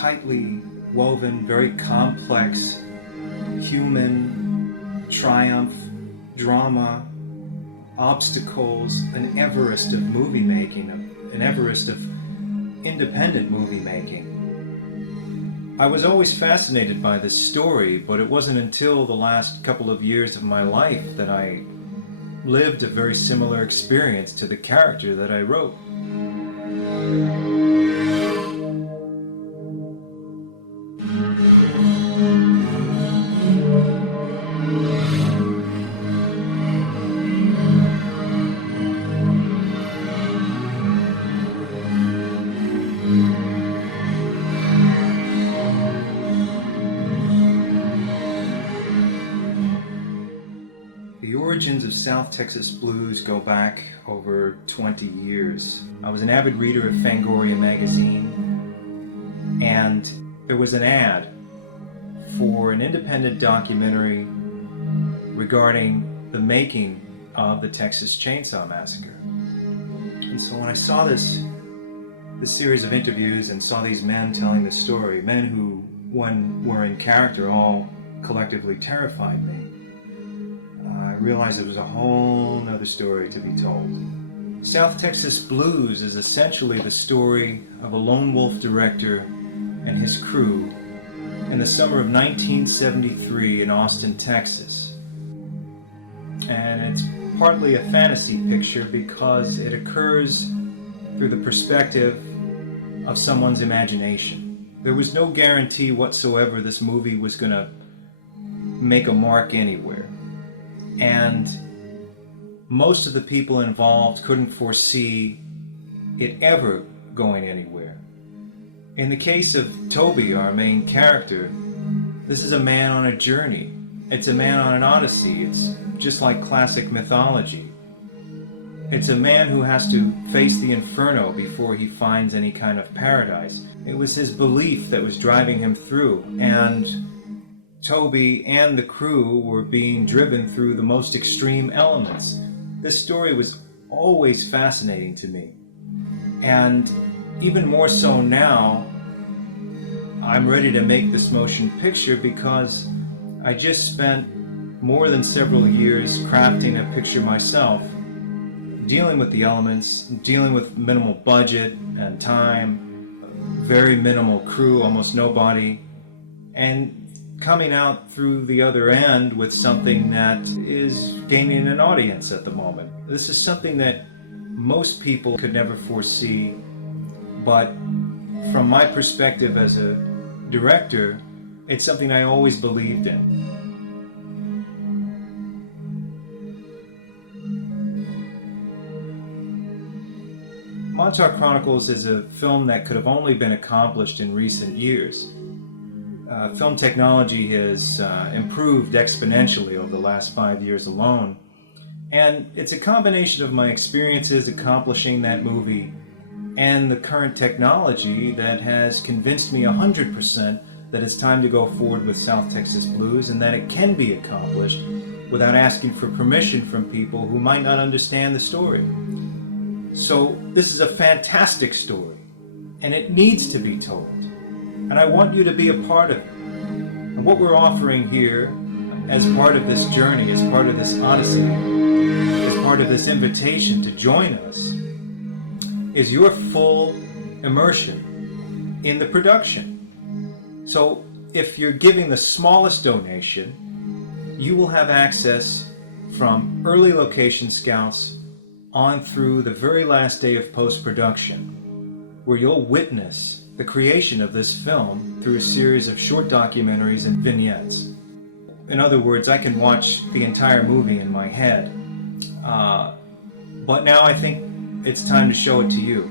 tightly woven, very complex human triumph, drama, obstacles, an Everest of movie making, an Everest of independent movie making. I was always fascinated by this story, but it wasn't until the last couple of years of my life that I lived a very similar experience to the character that I wrote. The origins of South Texas blues go back over 20 years. I was an avid reader of Fangoria magazine, and there was an ad for an independent documentary regarding the making of the Texas Chainsaw Massacre. And so when I saw this series of interviews and saw these men telling the story, men who, when were in character, all collectively terrified me, I realized there was a whole nother story to be told. South Texas Blues is essentially the story of a lone wolf director and his crew in the summer of 1973 in Austin, Texas. And it's partly a fantasy picture because it occurs through the perspective of someone's imagination. There was no guarantee whatsoever this movie was going to make a mark anywhere. And most of the people involved couldn't foresee it ever going anywhere. In the case of Toby, our main character, this is a man on a journey. It's a man on an odyssey. It's just like classic mythology. It's a man who has to face the inferno before he finds any kind of paradise. It was his belief that was driving him through, and Toby and the crew were being driven through the most extreme elements. This story was always fascinating to me. And even more so now, I'm ready to make this motion picture because I just spent more than several years crafting a picture myself, dealing with the elements, dealing with minimal budget and time, very minimal crew, almost nobody, and coming out through the other end with something that is gaining an audience at the moment. This is something that most people could never foresee, but from my perspective as a director, it's something I always believed in. Montauk Chronicles is a film that could have only been accomplished in recent years. Film technology has improved exponentially over the last 5 years alone, and it's a combination of my experiences accomplishing that movie and the current technology that has convinced me 100% that it's time to go forward with South Texas Blues and that it can be accomplished without asking for permission from people who might not understand the story. So this is a fantastic story, and it needs to be told. And I want you to be a part of it. And what we're offering here as part of this journey, as part of this odyssey, as part of this invitation to join us, is your full immersion in the production. So if you're giving the smallest donation, you will have access from early location scouts on through the very last day of post-production, where you'll witness the creation of this film through a series of short documentaries and vignettes. In other words, I can watch the entire movie in my head, but now I think it's time to show it to you.